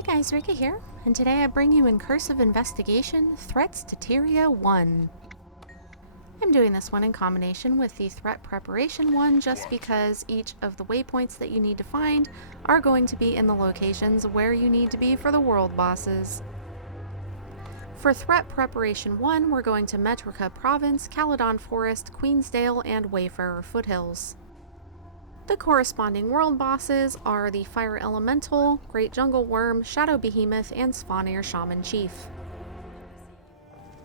Hey guys, Rika here, and today I bring you Incursive Investigation, Threats to Tyria 1. I'm doing this one in combination with the Threat Preparation one just because each of the waypoints that you need to find are going to be in the locations where you need to be for the world bosses. For Threat Preparation 1, we're going to Metrica Province, Caledon Forest, Queensdale, and Wayfarer Foothills. The corresponding world bosses are the Fire Elemental, Great Jungle Wurm, Shadow Behemoth, and Svanir Shaman Chief.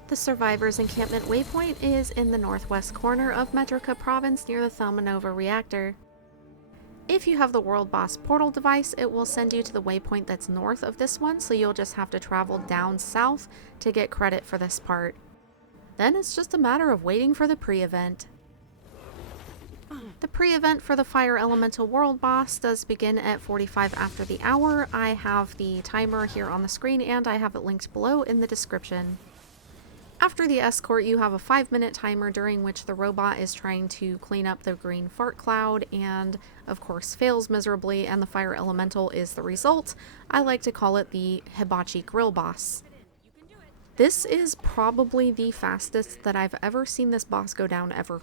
The Survivor's Encampment waypoint is in the northwest corner of Metrica Province near the Thermonova reactor. If you have the world boss portal device, it will send you to the waypoint that's north of this one, so you'll just have to travel down south to get credit for this part. Then it's just a matter of waiting for the pre-event. The pre-event for the Fire Elemental World Boss does begin at 45 after the hour. I have the timer here on the screen and I have it linked below in the description. After the escort, you have a 5-minute timer during which the robot is trying to clean up the green fart cloud and, of course, fails miserably, and the Fire Elemental is the result. I like to call it the Hibachi Grill Boss. This is probably the fastest that I've ever seen this boss go down ever.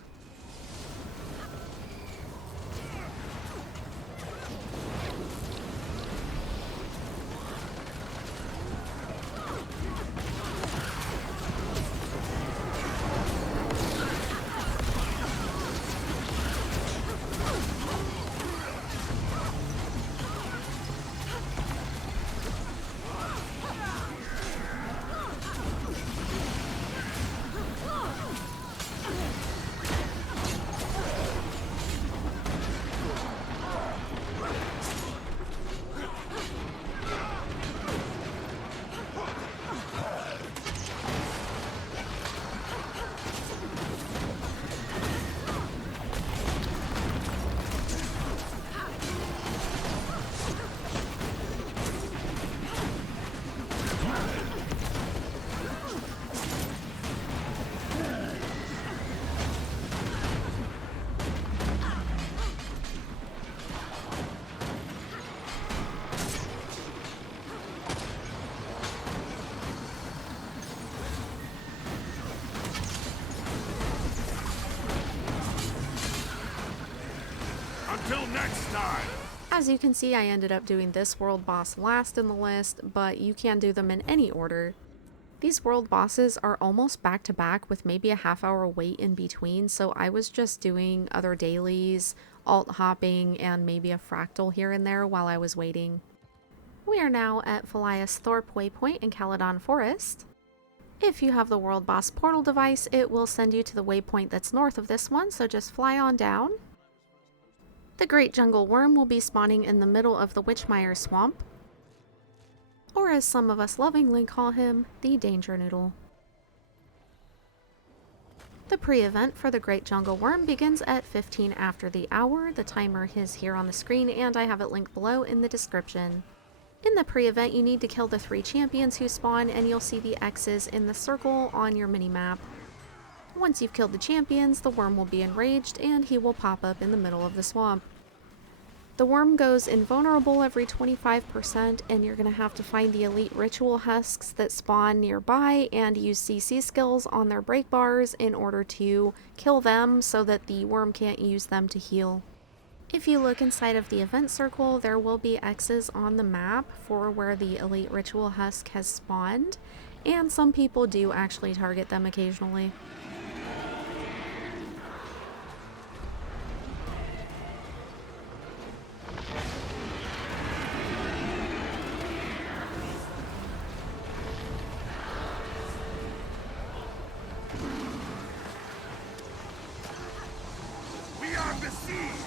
Until next time! As you can see, I ended up doing this world boss last in the list, but you can do them in any order. These world bosses are almost back to back with maybe a half-hour wait in between, so I was just doing other dailies, alt-hopping, and maybe a fractal here and there while I was waiting. We are now at Phileas Thorpe Waypoint in Caledon Forest. If you have the world boss portal device, it will send you to the waypoint that's north of this one, so just fly on down. The Great Jungle Wurm will be spawning in the middle of the Witchmire Swamp, or as some of us lovingly call him, the Danger Noodle. The pre-event for the Great Jungle Wurm begins at 15 after the hour. The timer is here on the screen and I have it linked below in the description. In the pre-event, you need to kill the 3 champions who spawn, and you'll see the X's in the circle on your minimap. Once you've killed the champions, the worm will be enraged and he will pop up in the middle of the swamp. The worm goes invulnerable every 25%, and you're going to have to find the elite ritual husks that spawn nearby and use CC skills on their break bars in order to kill them so that the worm can't use them to heal. If you look inside of the event circle, there will be X's on the map for where the elite ritual husk has spawned, and some people do actually target them occasionally. We are besieged!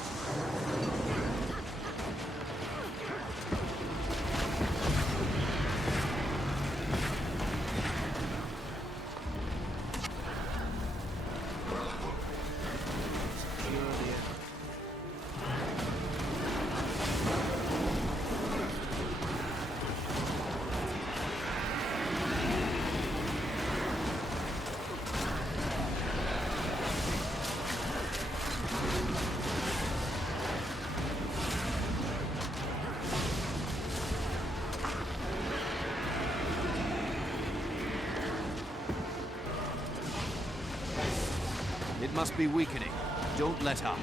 must be weakening. Don't let up.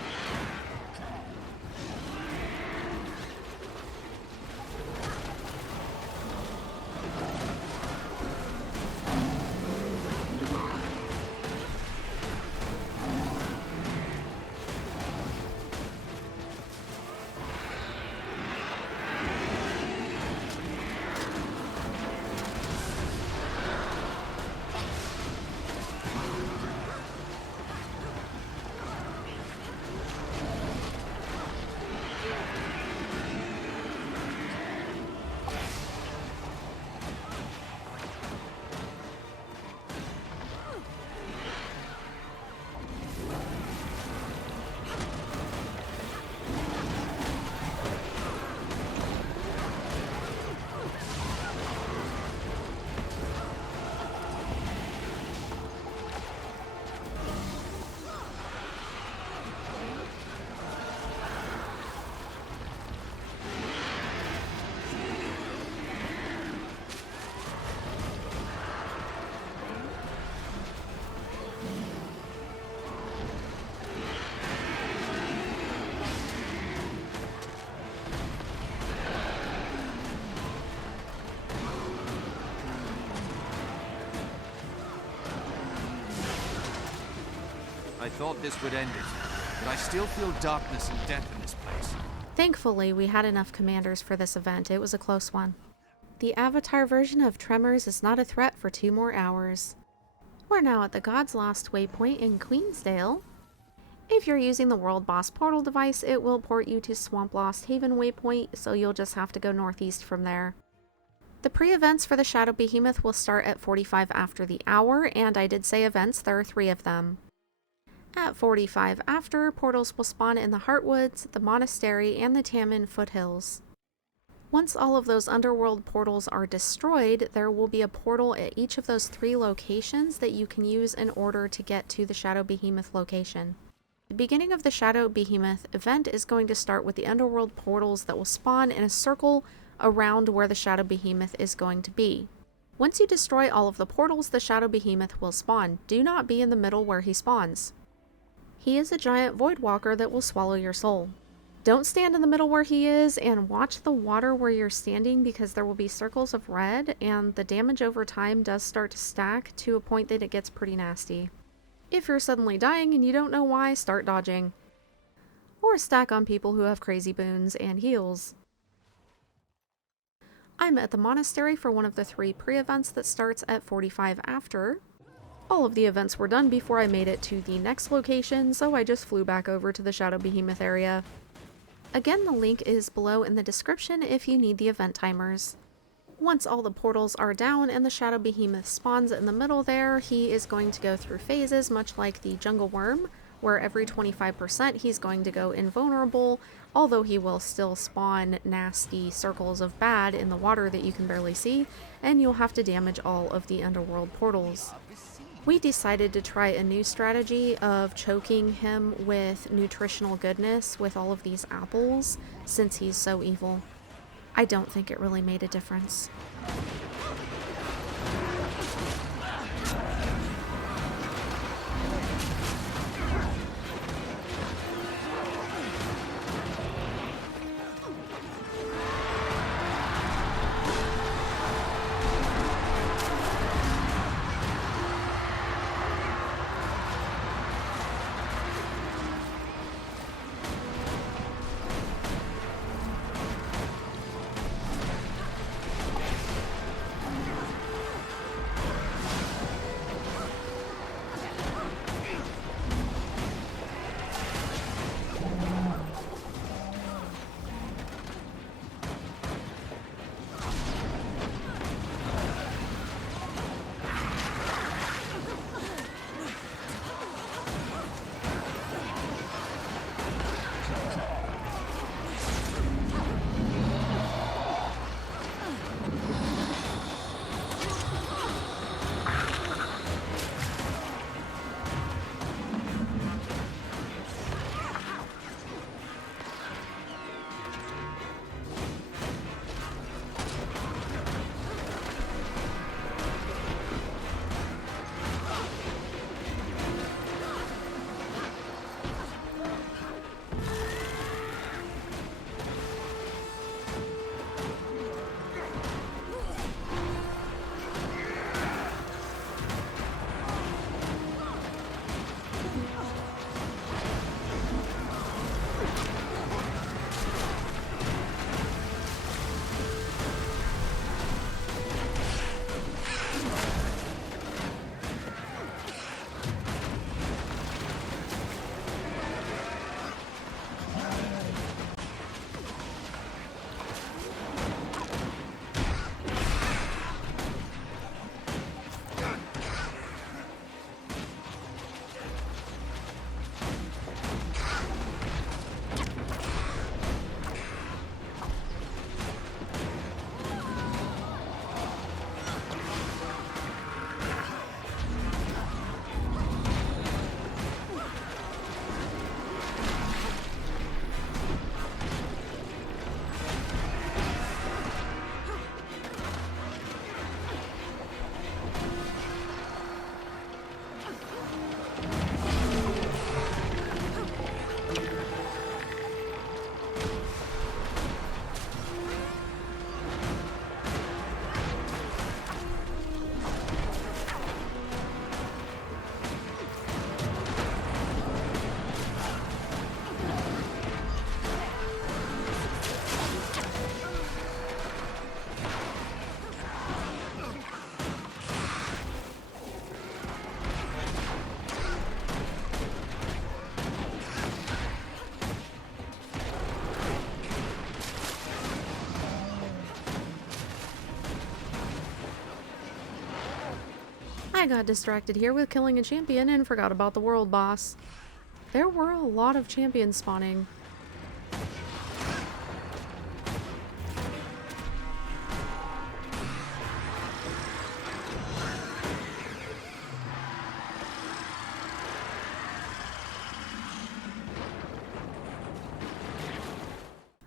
I thought this would end it, but I still feel darkness and death in this place. Thankfully, we had enough commanders for this event. It was a close one. The Avatar version of Tremors is not a threat for 2 more hours. We're now at the God's Lost waypoint in Queensdale. If you're using the World Boss Portal device, it will port you to Swamp Lost Haven waypoint, so you'll just have to go northeast from there. The pre-events for the Shadow Behemoth will start at 45 after the hour, and I did say events, there are 3 of them. At 45 after, portals will spawn in the Heartwoods, the Monastery, and the Taman Foothills. Once all of those underworld portals are destroyed, there will be a portal at each of those 3 locations that you can use in order to get to the Shadow Behemoth location. The beginning of the Shadow Behemoth event is going to start with the underworld portals that will spawn in a circle around where the Shadow Behemoth is going to be. Once you destroy all of the portals, the Shadow Behemoth will spawn. Do not be in the middle where he spawns. He is a giant void walker that will swallow your soul. Don't stand in the middle where he is, and watch the water where you're standing because there will be circles of red, and the damage over time does start to stack to a point that it gets pretty nasty. If you're suddenly dying and you don't know why, start dodging. Or stack on people who have crazy boons and heals. I'm at the Monastery for one of the 3 pre-events that starts at 45 after. All of the events were done before I made it to the next location, so I just flew back over to the Shadow Behemoth area. Again, the link is below in the description if you need the event timers. Once all the portals are down and the Shadow Behemoth spawns in the middle there, he is going to go through phases much like the Jungle Wurm, where every 25% he's going to go invulnerable, although he will still spawn nasty circles of bad in the water that you can barely see, and you'll have to damage all of the underworld portals. We decided to try a new strategy of choking him with nutritional goodness with all of these apples, since he's so evil. I don't think it really made a difference. I got distracted here with killing a champion and forgot about the world boss. There were a lot of champions spawning.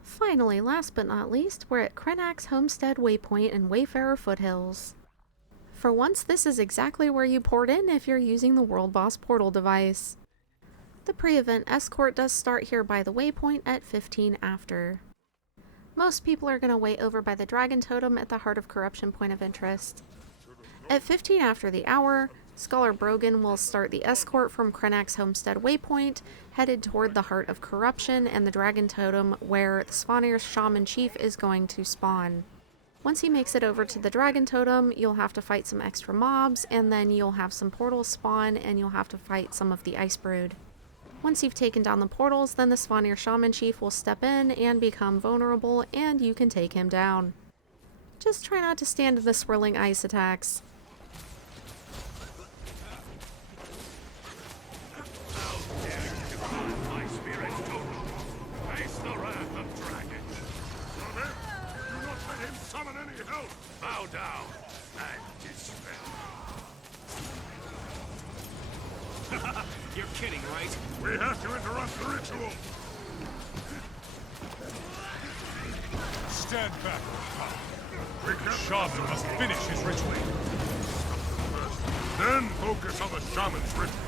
Finally, last but not least, we're at Krenax Homestead Waypoint and Wayfarer Foothills. For once, this is exactly where you port in if you're using the World Boss portal device. The pre-event escort does start here by the waypoint at 15 after. Most people are going to wait over by the Dragon Totem at the Heart of Corruption point of interest. At 15 after the hour, Scholar Brogan will start the escort from Krenax Homestead Waypoint, headed toward the Heart of Corruption and the Dragon Totem, where the Svanir Shaman Chief is going to spawn. Once he makes it over to the Dragon Totem, you'll have to fight some extra mobs, and then you'll have some portals spawn, and you'll have to fight some of the Ice Brood. Once you've taken down the portals, then the Svanir Shaman Chief will step in and become vulnerable, and you can take him down. Just try not to stand in the swirling ice attacks. Bow down and despair. You're kidding, right? We have to interrupt the ritual. Stand back. We can Shaman must finish his ritual. then focus on the shaman's ritual.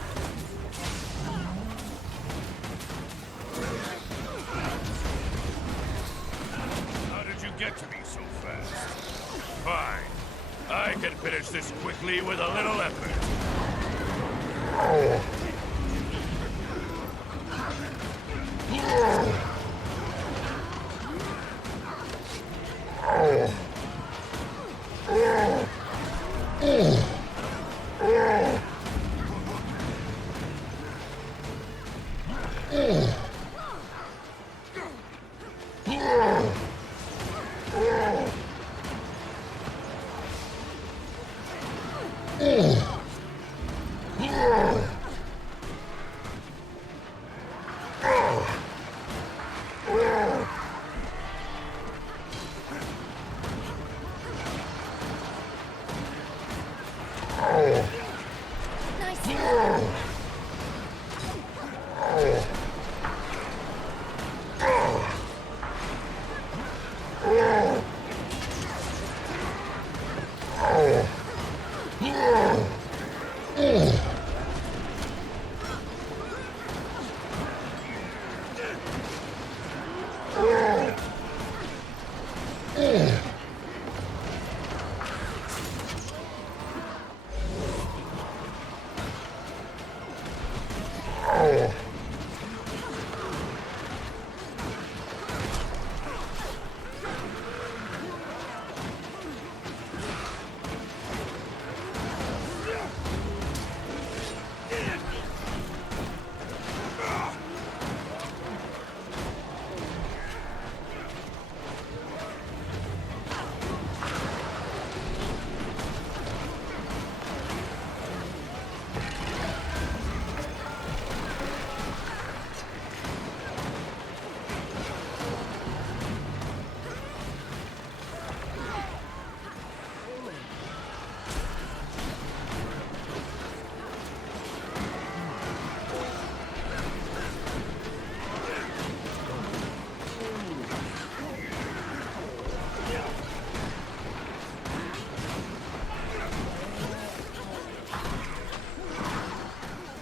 How did you get to me so fast? Fine. I can finish this quickly with a little effort.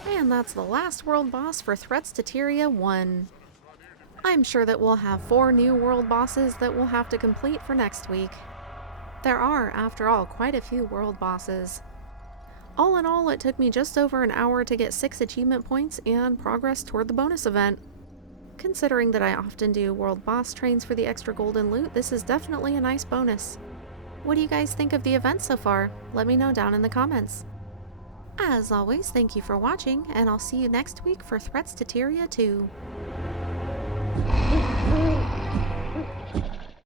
And that's the last world boss for Threats to Tyria 1. I'm sure that we'll have 4 new world bosses that we'll have to complete for next week. There are, after all, quite a few world bosses. All in all, it took me just over an hour to get 6 achievement points and progress toward the bonus event. Considering that I often do world boss trains for the extra golden loot, this is definitely a nice bonus. What do you guys think of the event so far? Let me know down in the comments. As always, thank you for watching, and I'll see you next week for Threats to Tyria 2.